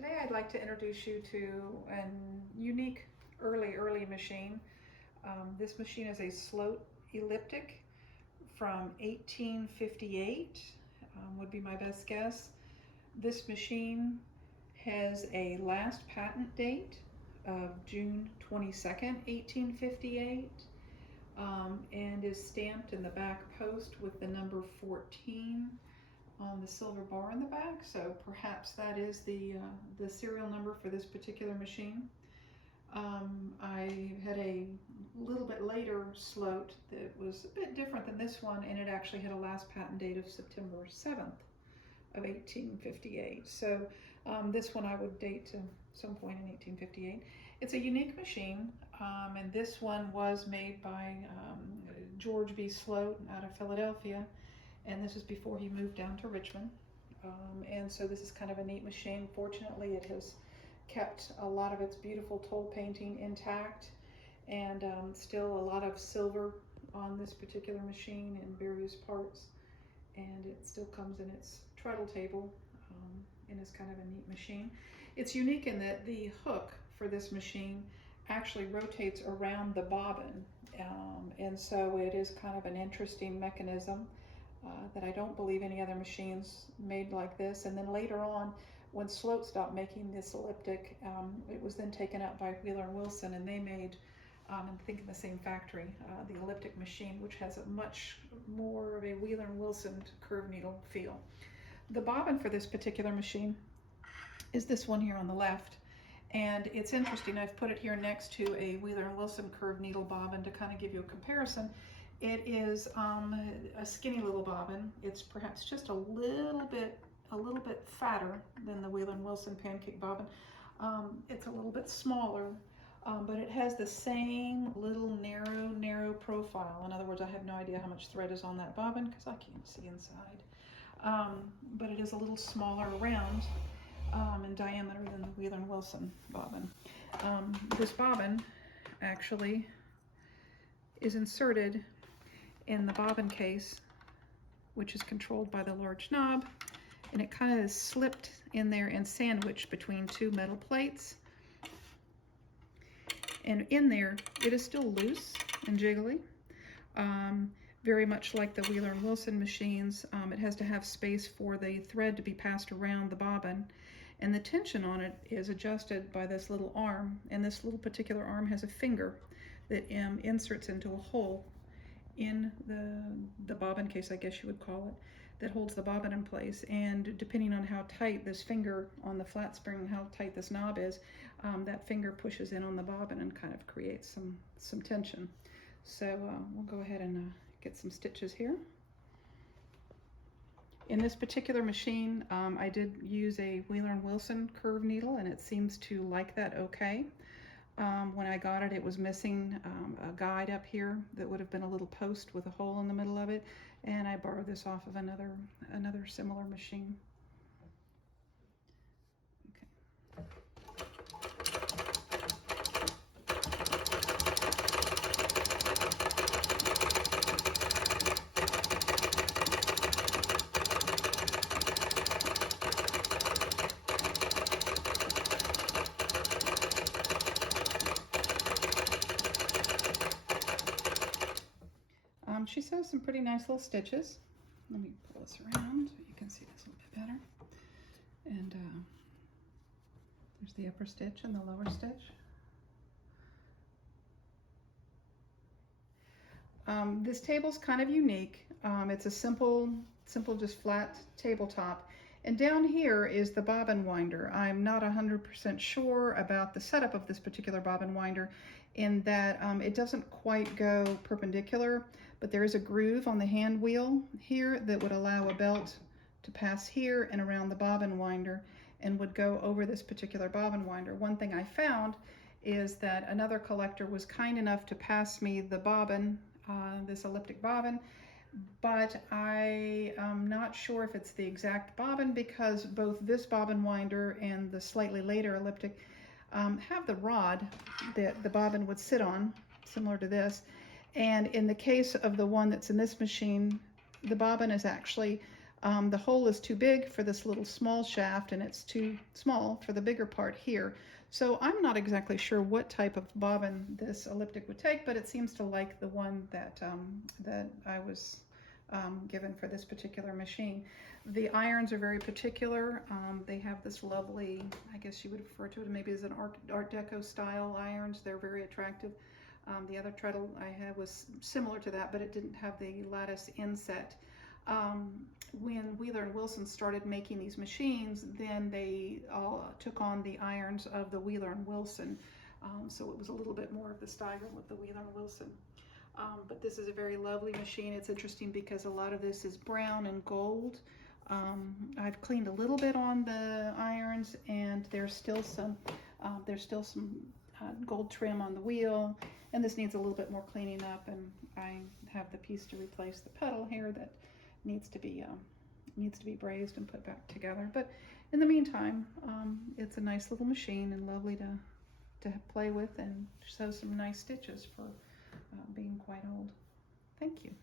Today I'd like to introduce you to a unique early machine. This machine is a Sloat Elliptic from 1858, would be my best guess. This machine has a last patent date of June 22nd, 1858, and is stamped in the back post with the number 14 on the silver bar in the back, so perhaps that is the serial number for this particular machine. I had a little bit later Sloat that was a bit different than this one, and it actually had a last patent date of September 7th of 1858. So this one I would date to some point in 1858. It's a unique machine, and this one was made by George B. Sloat out of Philadelphia. And this is before he moved down to Richmond. And so this is kind of a neat machine. Fortunately, it has kept a lot of its beautiful toll painting intact, and still a lot of silver on this particular machine in various parts. And it still comes in its treadle table, and is kind of a neat machine. It's unique in that the hook for this machine actually rotates around the bobbin. And so it is kind of an interesting mechanism. That I don't believe any other machines made like this. And then later on, when Sloat stopped making this elliptic, it was then taken up by Wheeler and Wilson, and they made, I think in the same factory, the elliptic machine, which has a much more of a Wheeler and Wilson curved needle feel. The bobbin for this particular machine is this one here on the left. And it's interesting, I've put it here next to a Wheeler and Wilson curved needle bobbin to kind of give you a comparison. It is a skinny little bobbin. It's perhaps just a little bit fatter than the Wheeler and Wilson pancake bobbin. It's a little bit smaller, but it has the same little narrow profile. In other words, I have no idea how much thread is on that bobbin because I can't see inside. But it is a little smaller around in diameter than the Wheeler and Wilson bobbin. This bobbin actually is inserted in the bobbin case, which is controlled by the large knob, and it kind of is slipped in there and sandwiched between two metal plates. And in there, it is still loose and jiggly, very much like the Wheeler and Wilson machines. It has to have space for the thread to be passed around the bobbin, and the tension on it is adjusted by this little arm, and this little particular arm has a finger that inserts into a hole in the bobbin case, I guess you would call it, that holds the bobbin in place. And depending on how tight this finger on the flat spring, how tight this knob is, that finger pushes in on the bobbin and kind of creates some tension. So we'll go ahead and get some stitches here. In this particular machine, I did use a Wheeler and Wilson curved needle, and it seems to like that okay. When I got it, it was missing a guide up here that would have been a little post with a hole in the middle of it, and I borrowed this off of another similar machine. She sews some pretty nice little stitches. Let me pull this around so you can see this a little bit better. And there's the upper stitch and the lower stitch. This table's kind of unique. It's a simple just flat tabletop. And down here is the bobbin winder. I'm not 100% sure about the setup of this particular bobbin winder, in that it doesn't quite go perpendicular, but there is a groove on the hand wheel here that would allow a belt to pass here and around the bobbin winder and would go over this particular bobbin winder. One thing I found is that another collector was kind enough to pass me the bobbin, this elliptic bobbin, but I am not sure if it's the exact bobbin, because both this bobbin winder and the slightly later elliptic have the rod that the bobbin would sit on, similar to this. And in the case of the one that's in this machine, the bobbin is actually The hole is too big for this little small shaft, and it's too small for the bigger part here. So I'm not exactly sure what type of bobbin this elliptic would take, but it seems to like the one that I was given for this particular machine. The irons are very particular. They have this lovely, I guess you would refer to it maybe as an Art Deco style irons. They're very attractive. The other treadle I had was similar to that, but it didn't have the lattice inset. When Wheeler and Wilson started making these machines, then they all took on the irons of the Wheeler and Wilson. So it was a little bit more of the style with the Wheeler and Wilson. But this is a very lovely machine. It's interesting because a lot of this is brown and gold. I've cleaned a little bit on the irons, and there's still some gold trim on the wheel, and this needs a little bit more cleaning up, and I have the piece to replace the pedal here that needs to be brazed and put back together. But in the meantime, it's a nice little machine and lovely to play with, and show some nice stitches for being quite old. Thank you.